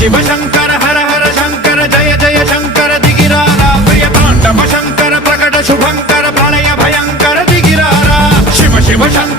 शिव शंकर हर हर शंकर जय जय शंकर दिगिरारा प्रिय तांडव शंकर प्रकट शुभंकर प्रलय भयंकर दिगिरारा शिव शिव शंकर